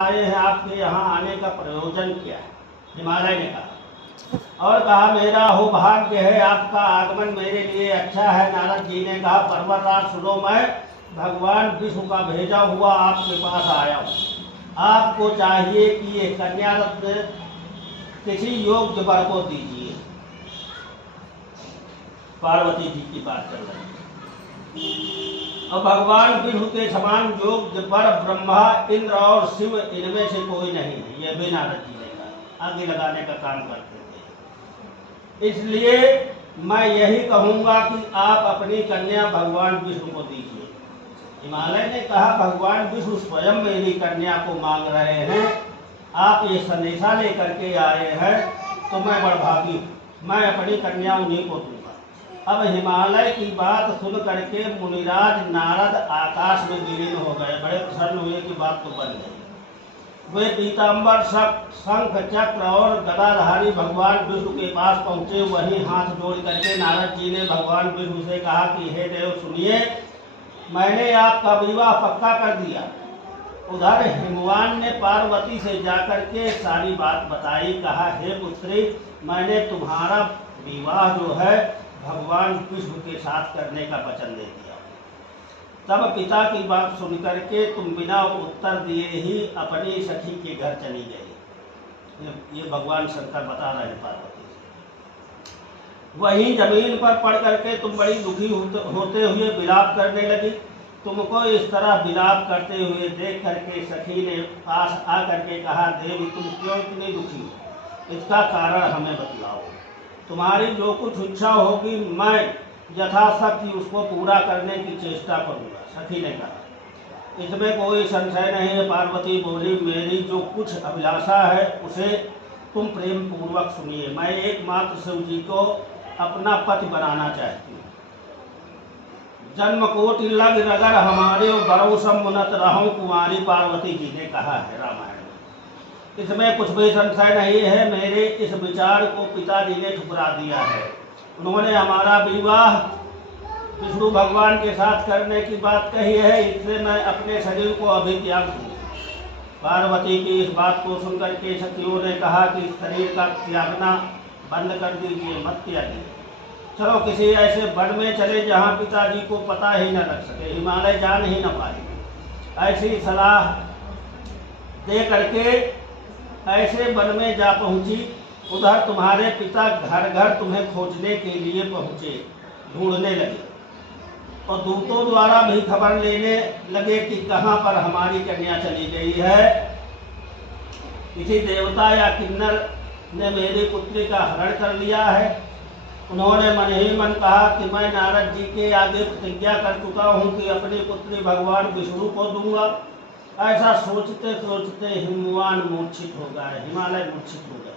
आए हैं, आपके यहाँ आने का प्रयोजन क्या है? हिमालय ने कहा और कहा मेरा हो भाग्य है, आपका आगमन मेरे लिए अच्छा है। नारद जी ने कहा पर्वतराज सुनो, मैं भगवान विष्णु का भेजा हुआ आपके पास आया हूँ। आपको चाहिए कि ये कन्या रत्न किसी योग्य वर को दीजिए। पार्वती जी की बात चल रही है और भगवान विष्णु के समान योग्य वर ब्रह्मा, इंद्र और शिव इनमें से कोई नहीं है। यह भी नारद जी ने कहा, आगे लगाने का काम करते थे। इसलिए मैं यही कहूंगा कि आप अपनी कन्या भगवान विष्णु को दीजिए। हिमालय ने कहा भगवान विष्णु स्वयं मेरी कन्या को मांग रहे हैं, आप ये संदेशा लेकर के आए हैं तो मैं बड़भागी हूँ, मैं अपनी कन्या उन्हीं को दूंगा। अब हिमालय की बात सुन करके मुनिराज नारद आकाश में विलीन हो गए, बड़े प्रसन्न हुए कि बात तो बन गई। वे पीताम्बर शंख चक्र और गदाधारी भगवान विष्णु के पास पहुंचे। वहीं हाथ जोड़ करके नारद जी ने भगवान विष्णु से कहा कि हे देव सुनिए, मैंने आपका विवाह पक्का कर दिया। उधर हिमवान ने पार्वती से जाकर के सारी बात बताई। कहा हे पुत्री, मैंने तुम्हारा विवाह जो है भगवान विष्णु के साथ करने का वचन दे दिया। तब पिता की बात सुन करके तुम बिना उत्तर दिए ही अपनी सखी के घर चली गई। ये भगवान शंकर बता रहे हैं पार्वती से। वहीं जमीन पर पड़ करके तुम बड़ी दुखी होते हुए विलाप करने लगी। तुमको इस तरह विलाप करते हुए देख करके सखी ने पास आ करके कहा देवी, तुम क्यों इतनी दुखी हो? इसका कारण हमें बतलाओ। तुम्हारी जो कुछ इच्छा होगी मैं यथाशक्ति उसको पूरा करने की चेष्टा करूंगा। सखी ने कहा इसमें कोई संशय नहीं है। पार्वती बोली मेरी जो कुछ अभिलाषा है उसे तुम प्रेम पूर्वक सुनिए। मैं एकमात्र शिव जी को अपना पति बनाना चाहती हूँ। जन्म कोटि लग रगर हमारे बरऊ समुन्नत रहूं कुमारी, पार्वती जी ने कहा है रामायण में। इसमें कुछ भी संशय नहीं है। मेरे इस विचार को पिताजी ने ठुकरा दिया है। उन्होंने हमारा विवाह विष्णु भगवान के साथ करने की बात कही है, इसलिए मैं अपने शरीर को अभी त्याग दूंगा। पार्वती की इस बात को सुनकर के सखियों ने कहा कि शरीर का त्यागना बंद कर दीजिए, मत त्यागिए। चलो किसी ऐसे वन में चले जहाँ पिताजी को पता ही न लग सके, हिमालय जान ही न पाए। ऐसी सलाह दे करके ऐसे वन में जा पहुंची। उधर तुम्हारे पिता घर घर तुम्हें खोजने के लिए पहुंचे, ढूंढने लगे और दूतों द्वारा भी खबर लेने लगे कि कहाँ पर हमारी कन्या चली गई है। किसी देवता या किन्नर ने मेरी पुत्री का हरण कर लिया है। उन्होंने मन ही मन कहा कि मैं नारद जी के आगे प्रतिज्ञा कर चुका हूँ कि अपनी पुत्री भगवान विष्णु को दूंगा। ऐसा सोचते सोचते हिमवान मूर्छित हो गए, हिमालय मूर्छित हो गया।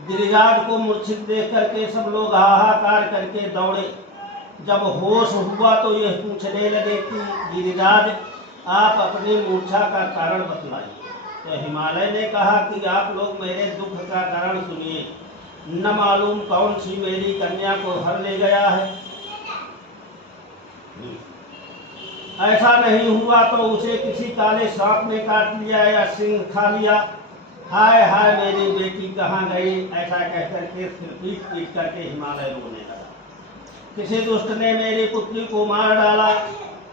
गिरिराज को मूर्छित देख करके सब लोग हाहाकार करके दौड़े। जब होश हुआ तो ये पूछने लगे कि गिरिराज आप अपनी मूर्छा का कारण बतलाइए। तो हिमालय ने कहा कि आप लोग मेरे दुख का कारण सुनिए। न मालूम कौन सी मेरी कन्या को हर ले गया है। ऐसा नहीं हुआ तो उसे किसी काले सांप ने काट लिया या सिंह खा लिया। हाय हाय मेरी बेटी कहाँ गई? ऐसा कहकर के सिर पीट करके हिमालय रोने लगा। किसी दुष्ट ने मेरी पुत्री को मार डाला।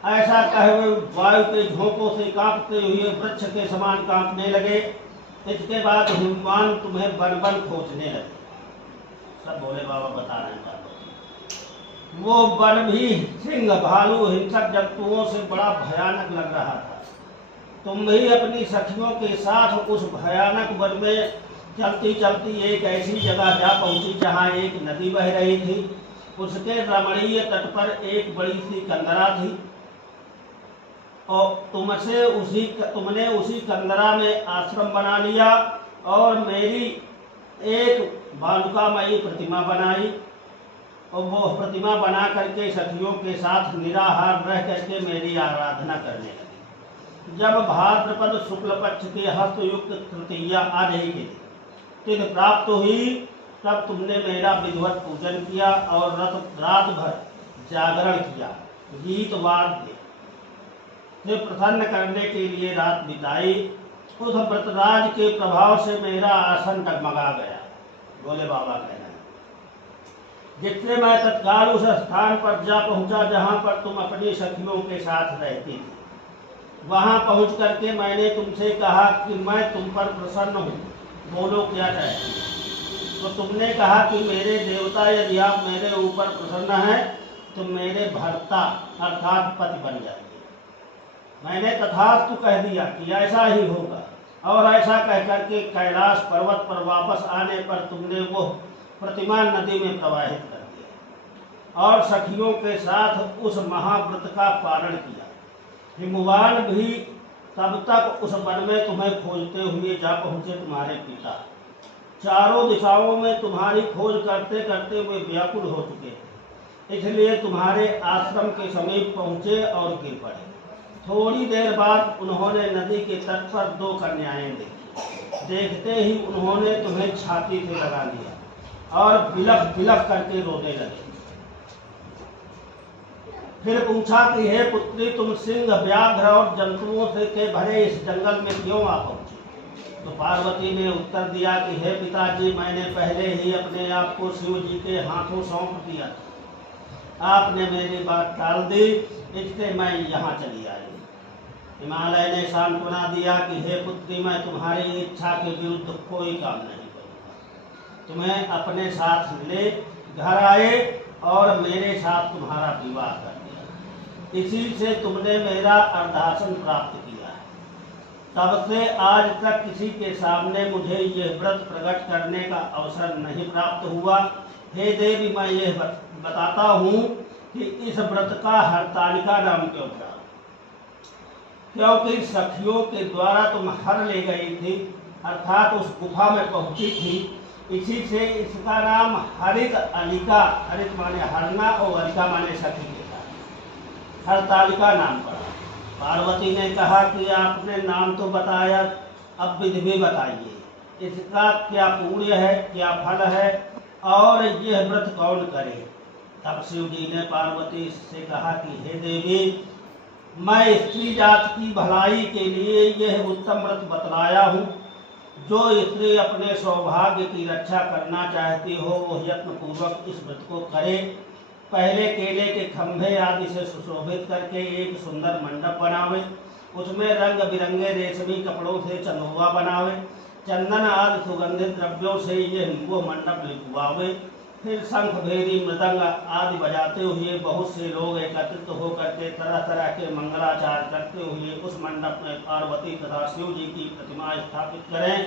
ऐसा कहे हुए वायु के झोंकों से कांपते हुए वृक्ष के समान कांपने लगे। इसके बाद हिमवान तुम्हें वन वन खोजने लगे। सब भोले बाबा बता रहे हैं। वो वन भी सिंह, भालू, हिंसक जंतुओं से बड़ा भयानक लग रहा था। तुम भी अपनी सखियों के साथ उस भयानक वन में चलती चलती एक ऐसी जगह जा पहुंची जहां एक नदी बह रही थी। उसके रमणीय तट पर एक बड़ी सी कंदरा थी और तुमने उसी कंदरा में आश्रम बना लिया और मेरी एक बालुकामयी प्रतिमा बनाई और वो प्रतिमा बना करके सखियों के साथ निराहार रह करके मेरी आराधना करने लगी। जब भाद्रपद शुक्ल पक्ष की हस्तयुक्त तृतीया आ रही थी, तिथि प्राप्त हुई, तब तुमने मेरा विधिवत पूजन किया और रात भर जागरण किया, गीत वाद्य से प्रसन्न करने के लिए रात बिताई उस व्रतराज के प्रभाव से मेरा आसन डगमगा गया। भोले बाबा कहना जिससे मैं तत्काल उस स्थान पर जा पहुंचा जहां पर तुम अपनी सखियों के साथ रहती थी। वहां पहुंच करके मैंने तुमसे कहा कि मैं तुम पर प्रसन्न हूँ, बोलो क्या चाहती हो। तो तुमने कहा कि मेरे देवता यदि आप मेरे ऊपर प्रसन्न हैं तो मेरे भर्ता अर्थात पति बन जाएंगे। मैंने तथास्तु कह दिया कि ऐसा ही होगा, और ऐसा कह करके कैलाश पर्वत पर वापस आने पर तुमने वो प्रतिमा नदी में प्रवाहित कर दिया और सखियों के साथ उस महाव्रत का पारण किया। हिमवान भी तब तक उस वन में तुम्हें खोजते हुए जा पहुंचे। तुम्हारे पिता चारों दिशाओं में तुम्हारी खोज करते करते वे व्याकुल हो चुके थे, इसलिए तुम्हारे आश्रम के समीप पहुंचे और गिर पड़े। थोड़ी देर बाद उन्होंने नदी के तट पर 2 कन्याएं देखी। देखते ही उन्होंने तुम्हें छाती से लगा लिया और बिलख बिलख करके रोने लगे। फिर पूछा कि हे पुत्री, तुम सिंह, व्याघ्र और जंतुओं से के भरे इस जंगल में क्यों आ पहुंची? तो पार्वती ने उत्तर दिया कि हे पिताजी, मैंने पहले ही अपने आप को शिव जी के हाथों सौंप दिया। आपने मेरी बात टाल दी, इसलिए मैं यहाँ चली आई। हिमालय ने सांत्वना दिया कि हे पुत्री, मैं तुम्हारी इच्छा के विरुद्ध कोई काम नहीं करूँगा। तुम्हें अपने साथ ले घर आए और मेरे साथ तुम्हारा विवाह कर दिया। इसी से तुमने मेरा अर्धासन प्राप्त किया है। तब से आज तक किसी के सामने मुझे यह व्रत प्रकट करने का अवसर नहीं प्राप्त हुआ। हे देवी, मैं यह बताता हूँ कि इस व्रत का हरतालिका नाम क्यों पड़ा? क्योंकि सखियों के द्वारा तुम हर ले गई थी, अर्थात उस गुफा में पहुंची थी। इसी से इसका नाम हरित अलिका, हरित माने हरना और अलिका माने सखी के साथ हरतालिका नाम पड़ा। पार्वती ने कहा कि आपने नाम तो बताया, अब विधि भी बताइए, इसका क्या पुण्य है, क्या फल है, और यह व्रत कौन करे? तब शिव जी ने पार्वती से कहा कि हे देवी, मैं स्त्री जात की भलाई के लिए यह उत्तम व्रत बतलाया हूँ। जो स्त्री अपने सौभाग्य की रक्षा करना चाहती हो वो यत्न पूर्वक इस व्रत को करे। पहले केले के खंभे आदि से सुशोभित करके एक सुंदर मंडप बनावे, उसमें रंग बिरंगे रेशमी कपड़ों से चंदुआ बनावे, चंदन आदि सुगंधित द्रव्यों से यह वो मंडप लिपवावे। फिर शंख, भेरी, मृदंग आदि बजाते हुए बहुत से लोग एकत्रित होकर के तरह तरह के मंगलाचार करते हुए उस मंडप में पार्वती तथा शिव जी की प्रतिमा स्थापित करें।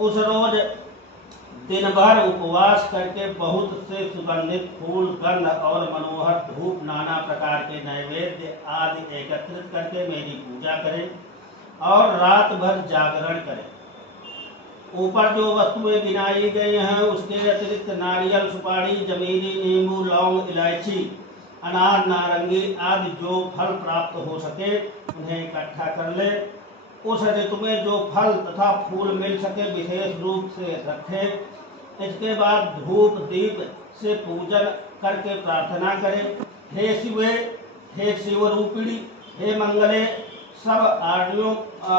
उस रोज दिन भर उपवास करके बहुत से सुगंधित फूल, गंध और मनोहर धूप, नाना प्रकार के नैवेद्य आदि एकत्रित करके मेरी पूजा करें और रात भर जागरण करें। ऊपर जो वस्तुएं गिनाई गई हैं उसके अतिरिक्त नारियल, सुपारी, जमीरी, नींबू, लौंग, इलायची, अनार, नारंगी आदि जो फल प्राप्त हो सके उन्हें इकट्ठा कर ले। उस ऋतु में जो फल तथा फूल मिल सके विशेष रूप से रखें। इसके बाद धूप दीप से पूजन करके प्रार्थना करें, हे शिवे, हे शिवरूपिणी, हे मंगले, सब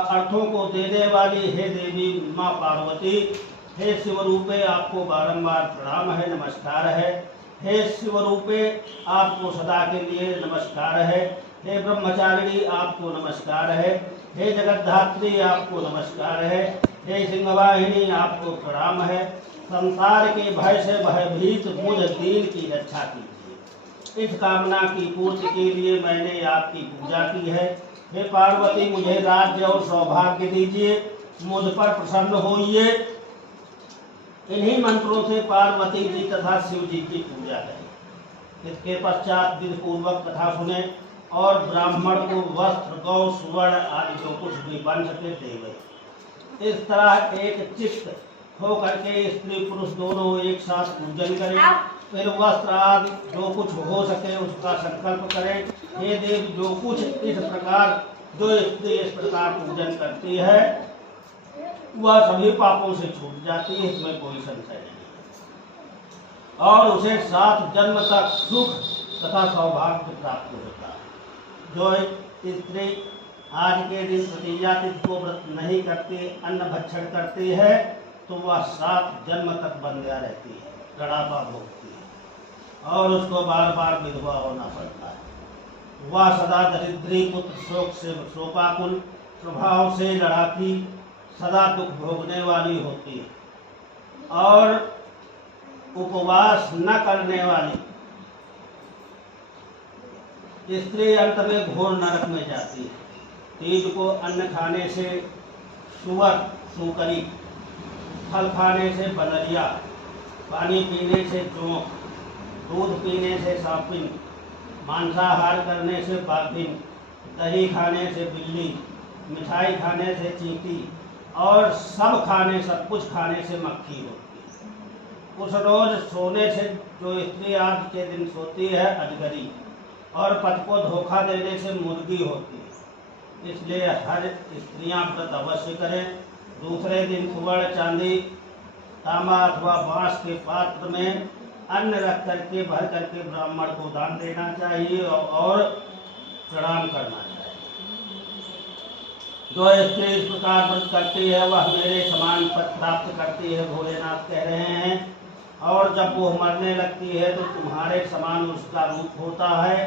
अर्थों को देने वाली हे देवी माँ पार्वती, हे शिवरूपे आपको बारंबार प्रणाम है, नमस्कार है। हे शिवरूपे आपको सदा के लिए नमस्कार है। हे ब्रह्मचारिणी आपको नमस्कार है। हे जगद्धात्री आपको नमस्कार है। हे सिंहवाहिनी आपको प्रणाम है। संसार के भय से भयभीत मुझ दीन की रक्षा कीजिए। इस कामना की पूर्ति के लिए मैंने आपकी पूजा की है। हे पार्वती, मुझे राज्य और सौभाग्य दीजिए, मुझ पर प्रसन्न होइए। इन्हीं मंत्रों से पार्वती जी तथा शिव जी की पूजा करें। इसके पश्चात विधि पूर्वक कथा सुने और ब्राह्मण को वस्त्र, गौ, सुवर्ण आदि जो कुछ भी बन सके देवे। इस तरह एक चित्त होकर के स्त्री पुरुष दोनों एक साथ पूजन करें। फिर वस्त्र आदि जो कुछ हो सके उसका संकल्प करें। हे देव, जो कुछ इस प्रकार जो स्त्री इस प्रकार पूजन करती है वह सभी पापों से छूट जाती है, इसमें कोई संशय नहीं, और उसे 7 जन्म तक सुख तथा सौभाग्य प्राप्त होता है। जो स्त्री आज के दिन तृतीया तिथि को व्रत नहीं करते, अन्न भक्षण करते हैं, तो वह 7 जन्म तक बंध्या रहती है, गड़ापा भोगती है और उसको बार बार विधवा होना पड़ता है। वह सदा दरिद्री, पुत्र शोक से शोकाकुल, स्वभाव से लड़ाकी, सदा दुख भोगने वाली होती है और उपवास न करने वाली स्त्री अंत में घोर नरक में जाती है। तीज को अन्न खाने से सुअर, सुकरी, फल खाने से बनरिया, पानी पीने से जोंक, दूध पीने से सांपिन, मांसाहार करने से बाघिन, दही खाने से बिल्ली, मिठाई खाने से चींटी और सब कुछ खाने से मक्खी होती है। उस रोज सोने से जो स्त्री आज के दिन सोती है अजगरी और पति को धोखा देने से मुर्गी होती है। इसलिए हर स्त्रियां व्रत अवश्य करें। दूसरे दिन सुवर्ण, चांदी, तांबा अथवा बांस के पात्र में अन्न रख करके भर करके ब्राह्मण को दान देना चाहिए और प्रणाम करना चाहिए। जो स्त्री इस प्रकार व्रत करती है वह मेरे समान पद प्राप्त करती है, भोलेनाथ कह रहे हैं। और जब वो मरने लगती है तो तुम्हारे समान उसका रूप होता है।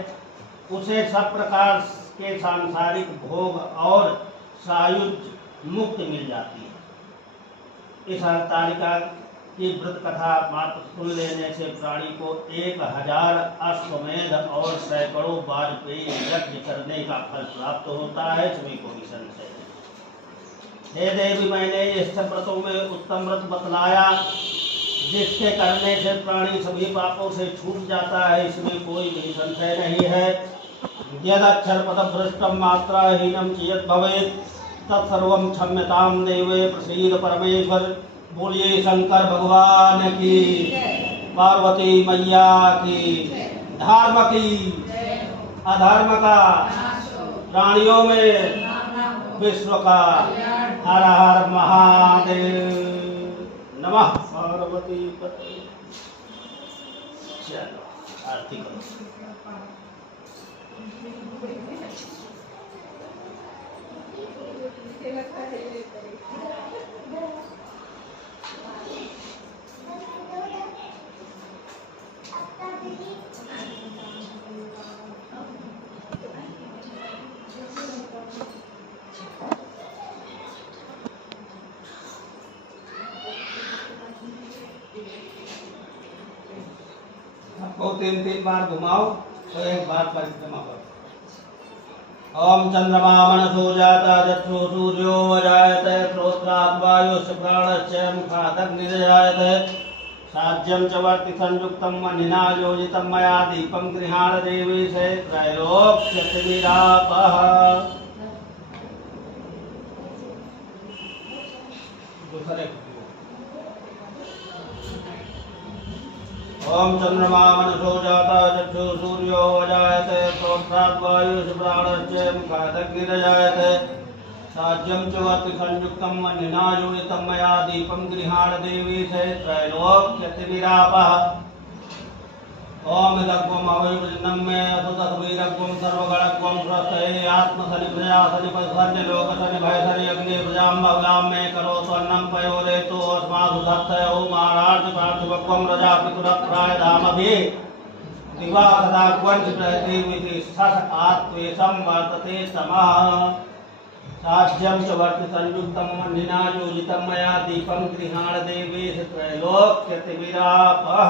उसे सब प्रकार के सांसारिक भोग और सायुज्य मुक्ति मिल जाती है। इस हरतालिका की व्रत कथा मात्र सुन लेने से प्राणी को 1000 अश्वमेध और सैकड़ों वाजपेयी यज्ञ करने का फल प्राप्त होता है। इसमें कोई संशय नहीं। हे देवी, मैंने इस व्रतों में उत्तम व्रत बतलाया जिसके करने से प्राणी सभी पापों से छूट जाता है। इसमें कोई भी संशय नहीं है। यदक्षर पदभ्रष्टम मात्राहीनम चेत् भवेत् तत्सर्वं क्षम्यतां देवे प्रसीद परमेश्वर। बोलिए शंकर भगवान की, पार्वती मैया की। धर्म की अधर्म का, प्राणियों में विश्व का। हर हर महादेव। नमः पार्वती पते। चलो आरती करो। आपको 3 बार घुमाओ तो 1 बार परिक्रमा करो। ओम चंद्रमा मनसो जाता चक्षु सूर्यो अजायते श्रोत्रात् वायुश्च प्राणश्च मुखादग्निर्जायते साज्यं च वर्ति संयुक्तं मनिना योजितं मया दीपं गृहाण देवी से त्रैलोक्यतिमिरापः। दूसरे ओम चंद्रमा मनसो जाता चक्षु सूर्यो अजायते प्रोक्तात् वायुश्च प्राणश्च मुखादग्निर्जायते साज्यं च वर्ति संयुक्तं मनिना योजितं मया दीपं गृहाण देवी से त्रैलोक्यतिमिरापः। ओम इदग्वं अवैवृन्नं मे असुतस्वीरग्वं सर्वगणग्वं स्वस्ते आत्मसनि प्रजासनि पशनि लोकसनि भयसनि अग्नि प्रजां बहुलां मे करोत्वन्नं पयोरेतो अस्मासु धत्तयो महाराज पार्थिवग्वं प्रजापितुरप्राय धामभि दिवा सदा क्वञ्च प्रतीमिति सस आत्वेषं वर्तते तमः। साज्यं च वर्ति संयुक्तं मन्निना योजितं मया दीपं गृहाण देवी त्रैलोक्यतिमिरापः।